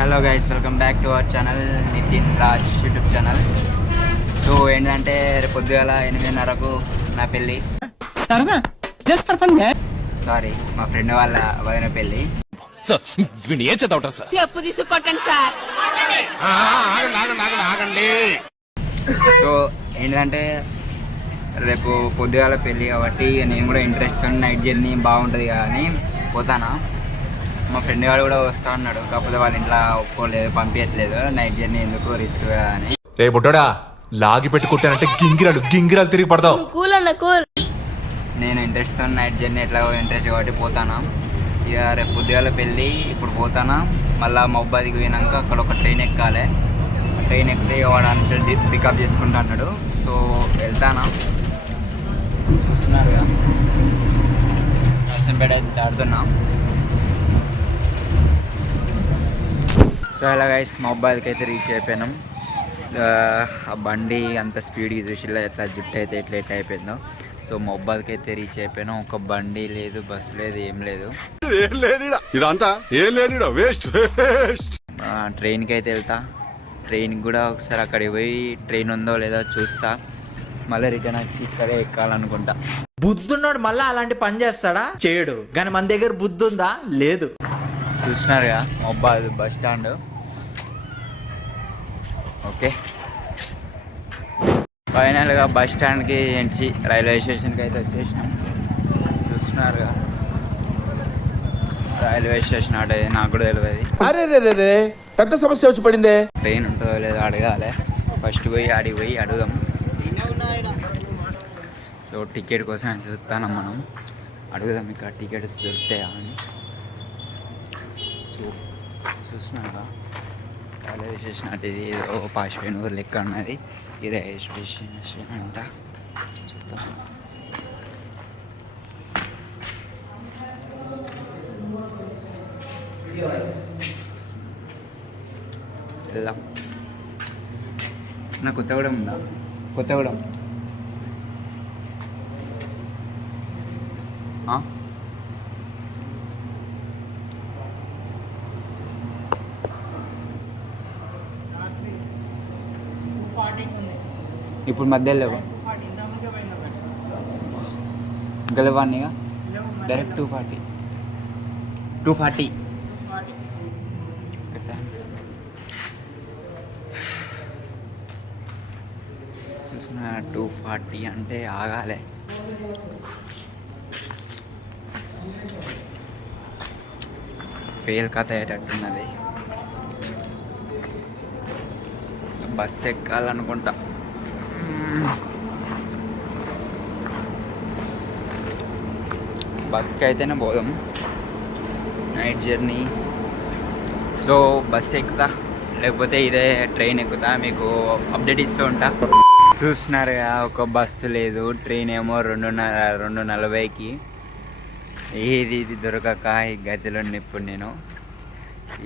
Hello guys, welcome back to our channel Nitin Raj YouTube channel. So ఏంటంటే రేపు పొద్దుగాల 8:30కు నా పెళ్ళి. సారీ, మా ఫ్రెండ్ వాళ్ళ వదిన పెళ్ళి. సో ఏంటంటే రేపు పొద్దుగాల పెళ్ళి కాబట్టి నేను కూడా ఇంట్రెస్ట్ నైట్ జర్నీ బాగుంటుంది కదా అని పోతానా. మా ఫ్రెండ్ వాడు కూడా వస్తా అన్నాడు, కాకపోతే వాళ్ళ ఇంట్లో ఒప్పుకోలేదు, పంపించట్లేదు. నైట్ జర్నీ ఎందుకు రిస్క్ అని. రే బుడ్డోడా, లాగి పెట్టుకుంటానంటే గింగిరాలు తిరిగి పడతావు. నేను ఇంట్రెస్ట్తో నైట్ జర్నీ ఎట్లా ఇంట్రెస్ట్ కాబట్టి పోతానా. ఇక రేపు పొద్దుగాల పెళ్ళి, ఇప్పుడు పోతానా. మళ్ళీ మహబాద్కి పోయినాక అక్కడ ఒక ట్రైన్ ఎక్కాలి. ట్రైన్ ఎక్కితే వాడు అంటే పికప్ చేసుకుంటా అన్నాడు. సో వెళ్తానా. చూస్తున్నారుగా నర్సంపేట అయితే దాడుతున్నా. సో ఇలా గైస్, మహబాద్కి అయితే రీచ్ అయిపోయినాం. ఆ బండి అంత స్పీడ్గా చూసిలా ఎట్లా జుట్టు అయితే ఎట్లా అయిపోయిందో. సో మహబాద్కి అయితే రీచ్ అయిపోయినాం. ఒక బండి లేదు, బస్సు లేదు, ఏం లేదు. ట్రైన్కి అయితే వెళ్తా. ట్రైన్కి కూడా ఒకసారి అక్కడికి పోయి ట్రైన్ ఉందో లేదో చూస్తా. మళ్ళీ రిటర్న్ వచ్చి ఇక్కడే ఎక్కాలనుకుంటా. బుద్ధున్నాడు మళ్ళీ అలాంటి పని చేస్తాడా? చేయడు. కానీ మన దగ్గర బుద్ధి ఉందా? లేదు. చూస్తున్నారుగా మహబాద్ బస్ స్టాండ్. ఓకే, ఫైనల్గా బస్ స్టాండ్కి ఎంచి రైల్వే స్టేషన్కి అయితే వచ్చేసినాం. చూస్తున్నారుగా రైల్వే స్టేషన్ అటు నాకు కూడా తెలియదు. అరే పెద్ద సమస్య వచ్చి పడిందే. ట్రైన్ ఉంటుందో లేదో అడగాలి. ఫస్ట్ పోయి ఆడికి పోయి అడుగుదాం. సో టికెట్ కోసం చూస్తాను, మనం అడుగుదాం ఇక్కడ టికెట్స్ దొరుకుతాయా అని. సో చూస్తున్నారా రైల్వే స్టేషన్ అంటే ఇది ఏదో పాసిపోయిన ఊరు లెక్క ఉన్నది. ఈ రైల్వే స్టేషన్ అంట. చూద్దాం. వెళ్దాం. నా కొత్తగూడెం ఉందా? కొత్తగూడెం ఇప్పుడు మధ్యలో లేవు ఇంకా లేవాన్నిగా. డైరెక్ట్ 240. చూసిన 240 అంటే ఆగాలి. ఫెయిల్ కథ అయ్యేటట్టున్నది. బస్సు ఎక్కాలనుకుంటా. బస్కి అయితేనే పోదాం నైట్ జర్నీ. సో బస్సు ఎక్కుతా, లేకపోతే ఇదే ట్రైన్ ఎక్కుతా, మీకు అప్డేట్ ఇస్తూ ఉంటా. చూస్తున్నారుగా ఒక బస్సు లేదు, ట్రైన్ ఏమో 2:40కి. ఇది దొరకక ఈ గదిలో ఇప్పుడు నేను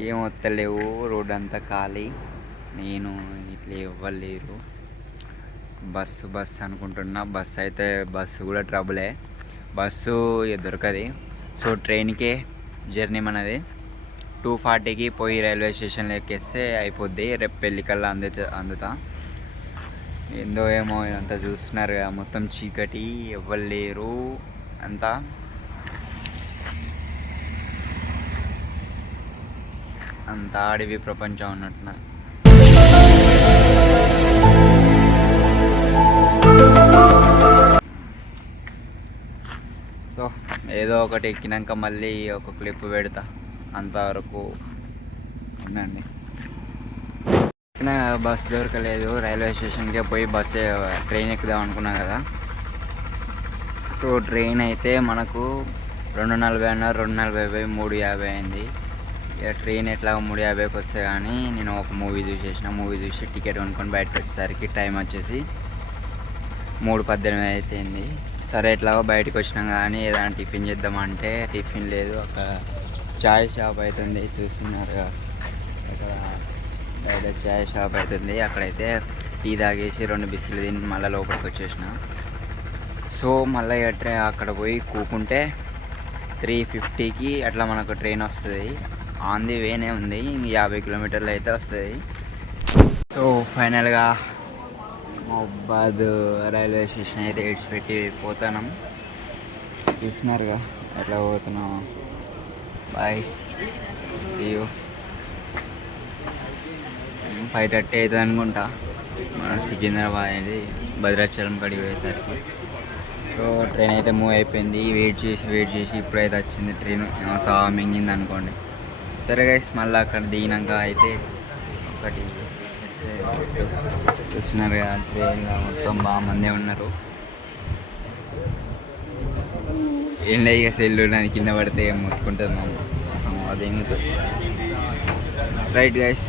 ఏం వస్తలేవు. రోడ్ అంతా ఖాళీ, నేను ఇట్లా ఇవ్వలేరు. బస్సు అనుకుంటున్నా. బస్సు కూడా ట్రబులే, బస్సు దొరకది. సో ట్రైన్కే జర్నీ మనది. 240కి పోయి రైల్వే స్టేషన్లో ఎక్కేస్తే అయిపోద్ది. రేపు పెళ్ళికల్లా అందుతా. ఏందో ఏమో ఇదంతా చూస్తున్నారు కదా, మొత్తం చీకటి, ఇవ్వలేరు అంతా. అంతా అడవి ప్రపంచం అన్నట్టున్నా. సో ఏదో ఒకటి ఎక్కినాక మళ్ళీ ఒక క్లిప్ పెడతా. అంతవరకు ఉందండి. ఎక్కినా బస్ దొరకలేదు. రైల్వే స్టేషన్కే పోయి ట్రైన్ ఎక్కుదాం అనుకున్నా కదా. సో ట్రైన్ అయితే మనకు 2:40 అన్నారు, 2:40 3:50 అయింది. ఇక ట్రైన్ ఎట్లా 3:50కి వస్తే కానీ నేను ఒక మూవీ చూసి టికెట్ కొనుక్కొని బయటకు వచ్చేసరికి టైం వచ్చేసి 3:18 అయిపోయింది. సరే ఎట్లాగో బయటకు వచ్చినాం కానీ ఏదైనా టిఫిన్ చేద్దామంటే టిఫిన్ లేదు. అక్కడ చాయ్ షాప్ అవుతుంది, చూస్తున్నారు అక్కడ బయట చాయ్ షాప్ అవుతుంది. అక్కడైతే టీ తాగేసి 2 బిస్కెట్లు తిని మళ్ళీ లోపలికి వచ్చేసిన. సో మళ్ళీ అక్కడ పోయి కూకుంటే 3:50కి అట్లా మనకు ట్రైన్ వస్తుంది. ఆన్ ది వేనే ఉంది, 50 కిలోమీటర్లు అయితే వస్తుంది. సో ఫైనల్గా మహబాద్ రైల్వే స్టేషన్ అయితే విడిచిపెట్టి పోతున్నాం. చూస్తున్నారుగా ఎట్లా పోతున్నాం. Bye, see you. 5:30 అవుతుంది అనుకుంటా మన సికింద్రాబాద్ అనేది భద్రాచలం కడిగి పోయేసరికి. సో ట్రైన్ అయితే మూవ్ అయిపోయింది. వెయిట్ చేసి ఇప్పుడైతే వచ్చింది ట్రైన్. మింగింది అనుకోండి. సరే గైస్, మళ్ళీ అక్కడ దిగినాక అయితే ఒకటి తీసేస్తే సెట్. చూస్తున్నారు కదా ట్రైన్లో మొత్తం బాగా మందే ఉన్నారు. ఏం లేదు ఇక సెల్లు దాని కింద పడితే మొత్తుకుంటుంది మా అసలు అదేం రైట్ గైస్.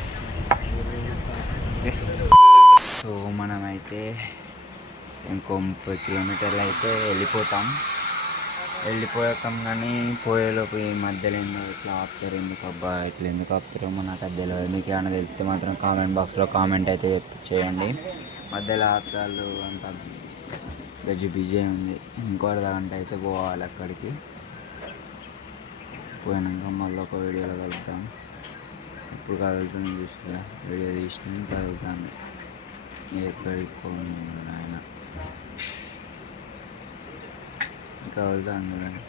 సో మనమైతే ఇంకో 30 కిలోమీటర్లు అయితే వెళ్ళిపోయాం. కానీ పోయేలోపు ఈ మధ్యలో ఇట్లా ఆపుతారు, ఎందుకు అబ్బా ఇట్లా ఎందుకు ఆపుతారో నాకు అది తెలియదు. మీకు ఏమైనా తెలిస్తే మాత్రం కామెంట్ బాక్స్లో కామెంట్ అయితే చేయండి. మధ్యలో ఆపుతారు అంత బిజీ ఉంది. ఇంకో అర్ధగంట అయితే పోవాలి అక్కడికి. పోయినాక మళ్ళీ ఒక వీడియోలో కలుగుతాం. ఇప్పుడు కదులుతుంది చూస్తున్నా, వీడియో తీసిన కదులుతుంది. ఎక్కడికి ఆయన కదులుతాను చూడండి.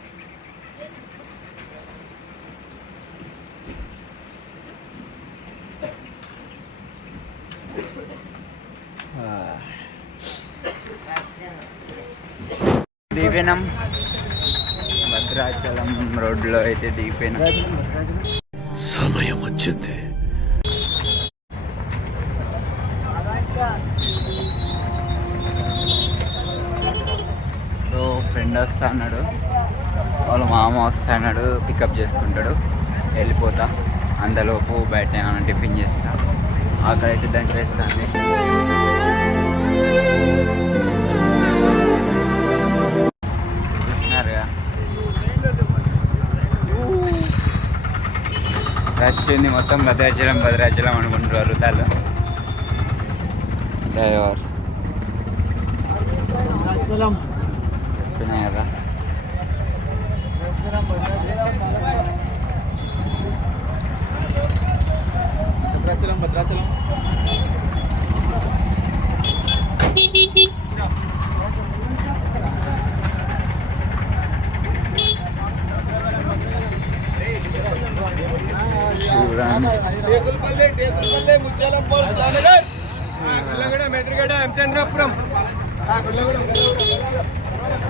దిగిపోయినాం భద్రాచలం రోడ్లో అయితే దిగిపోయినాం. సమయం వచ్చింది. సో ఫ్రెండ్ వస్తా అన్నాడు, వాళ్ళ మామ వస్తా అన్నాడు, పికప్ చేసుకుంటాడు. వెళ్ళిపోతా, అంతలోపు బయట ఏమైనా టిఫిన్ చేస్తా. అక్కడైతే దంచి వేస్తాను. చూస్తున్నారుగా రష్ ఉంది మొత్తం. భద్రాచలం అనుకుంటున్నారు తాళ్ళు డ్రైవర్స్. చెప్పినా కదా భద్రాచలం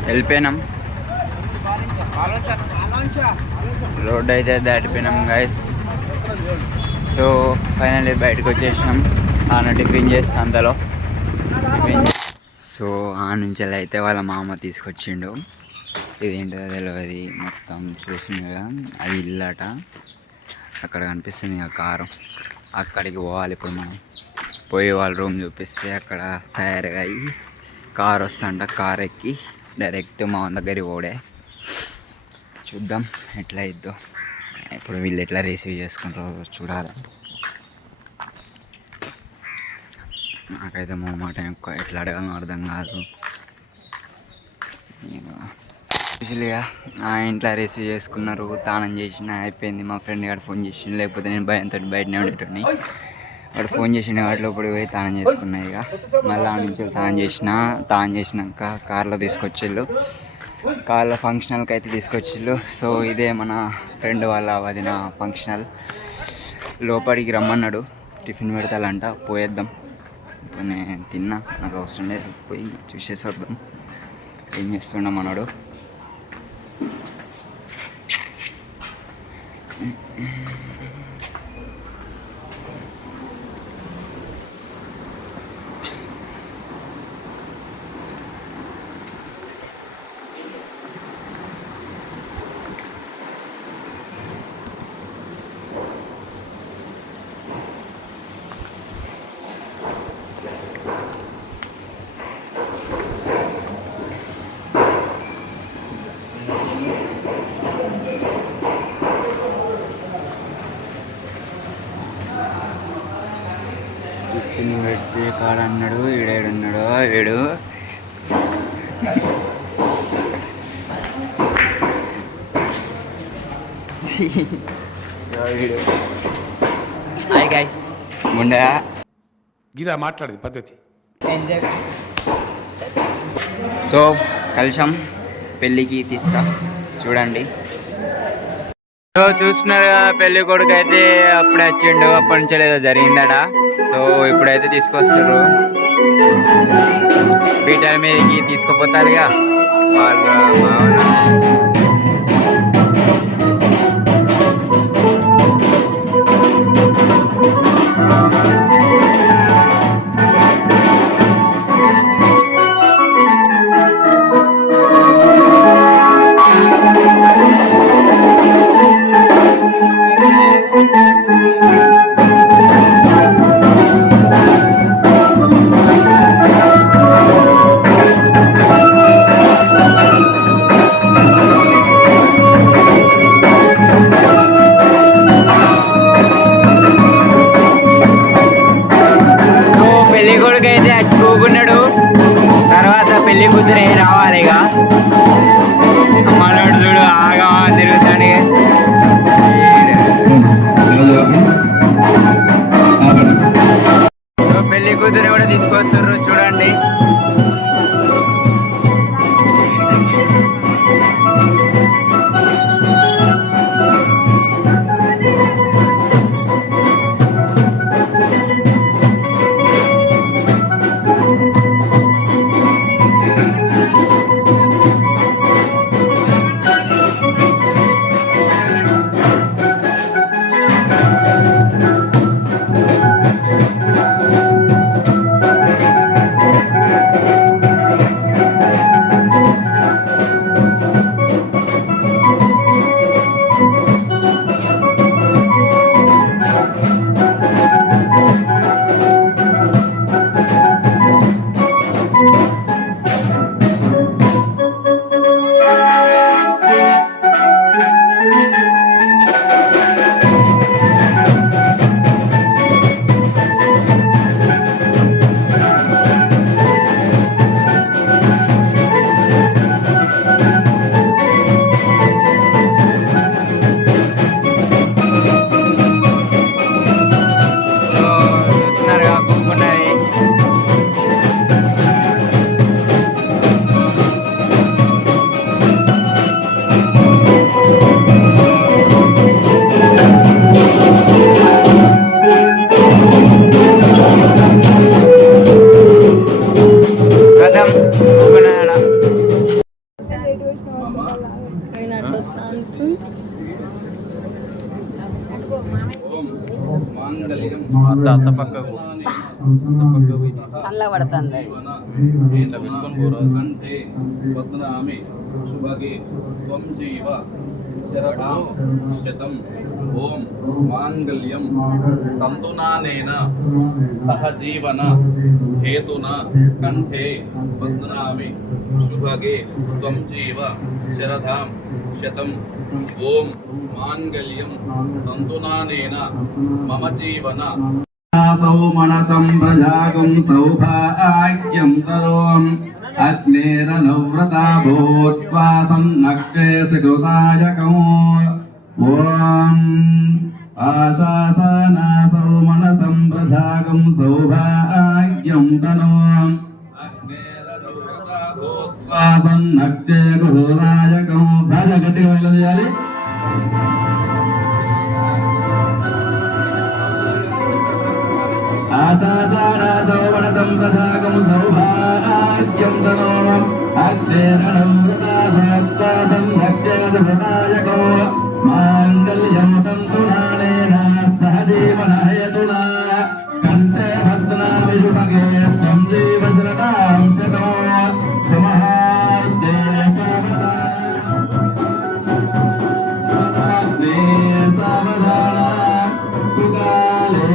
వెళ్ళిపోయినాం. రోడ్ అయితే దాటిపోయినాం గైస్. సో ఫైనల్లీ బయటకు వచ్చేసినాం. ఆన టిఫిన్ చేస్తా అంతలో సో ఆ నుంచి అయితే వాళ్ళ మామ తీసుకొచ్చిండు. ఇదేంటో తెలియదు, మొత్తం చూసింది కదా, అది ఇల్లట. అక్కడ కనిపిస్తుంది ఆ కారు, అక్కడికి పోవాలి ఇప్పుడు మనం. పోయి వాళ్ళ రూమ్ చూపిస్తే అక్కడ తయారుగా అయ్యి కారు వస్తుంట. కారు ఎక్కి డైరెక్ట్ మా దగ్గరికి పోడే. చూద్దాం ఎట్లా అయిద్దో. ఇప్పుడు వీళ్ళు ఎట్లా రిసీవ్ చేసుకుంటారో చూడాలి. నాకైతే మా మాట ఎట్లా అడగాలో అర్థం కాదు. యాక్చువల్గా ఆ ఇంట్లో రిసీవ్ చేసుకున్నారు, తానం చేసిన అయిపోయింది. మా ఫ్రెండ్ గారు ఫోన్ చేసిండు, లేకపోతే నేను భయంతో బయటనే ఉండేటోని. వాడు ఫోన్ చేసిన వాటి లోపల పోయి తానం చేసుకున్నా. ఇక మళ్ళీ ఆ నుంచి తానం చేసినాక కార్లో తీసుకొచ్చిళ్ళు. కార్లో ఫంక్షనల్కి అయితే తీసుకొచ్చిళ్ళు. సో ఇదే మన ఫ్రెండ్ వాళ్ళ వదిన ఫంక్షనల్. లోపలికి రమ్మన్నాడు, టిఫిన్ పెడతాలంట, పోయేద్దాం. ఇప్పుడు నేను తిన్నా, నాకు అవసరం లేదు, పోయి చూసేసి వద్దాం ఏం చేస్తున్నాం అన్నాడు. పెట్టి కాడ అన్నాడు, ఈడేడున్నాడు వీడు. హాయ్ గైస్ ముండగా గిరా మాట్లాడేది పద్ధతి. సో కలిసాం పెళ్ళికి తీస్తా చూడండి. సో చూస్తున్నారు కదా పెళ్లి కొడుకు అయితే అప్పుడే వచ్చిండు, అప్పటి నుంచి ఏదో జరిగిందట. సో ఇప్పుడైతే తీసుకొస్తారు పీటల మీదకి తీసుకుపోతారుగా వాళ్ళ మావన. తర్వాత పెళ్లి కూతురే రావాలి. ఇక మనోడు చూడు ఆగా తిరుగుతాడు. సో పెళ్లి కూతురు కూడా తీసుకొస్తారు చూడండి. అత్త పక్కకు చల్లబడుతుంది. శతం ఓం మాంగళ్యం తంతునానేన సహజీవన హేతున కంఠే బధ్నామి శుభగే త్వం జీవ శరధాం శతం ఓం మాంగళ్యం తంతునానేన మమ జీవన సౌమనసం ప్రజాగం సౌభాగ్యం కరోం అగ్నేరనవ్రతా భూత్వా సన్నగ్నే సుకృతాయకం ఓం ఆశాసన సౌమనసం ప్రజాగం సౌభాగ్యం కరోం అగ్నేరనవ్రతా భూత్వా సన్నగ్నే సుకృతాయకం. బాగా గట్టిగా వెళ్ళ చేయాలి. ఆశాసారాదౌవనసం ప్రసాగం సౌభాగ్యం తనోం అగ్నేరణం వృతాసాత్తాదం భక్త్యాదృతాయకో మాంగళ్యం తంతునానేన సహజీవన హేతునా కంఠే భద్నామి శుభగే త్వం జీవ శరదాం శతో సుమహాద్దే సావధాన సుకాలే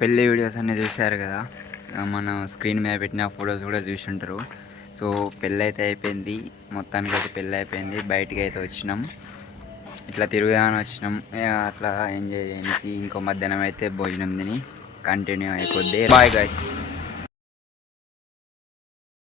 పెళ్ళి వీడియోస్ అన్నీ చూశారు కదా, మనం స్క్రీన్ మీద పెట్టిన ఫొటోస్ కూడా చూసుంటారు. సో పెళ్ళి అయితే అయిపోయింది, మొత్తానికి అయితే పెళ్ళి అయిపోయింది. బయటికి అయితే వచ్చినాం, ఇట్లా తిరుగుదామని వచ్చినాం. అట్లా ఎంజాయ్ చేయడానికి ఇంకో మధ్యాహ్నం అయితే భోజనం తిని కంటిన్యూ అయిపోద్ది. Bye guys.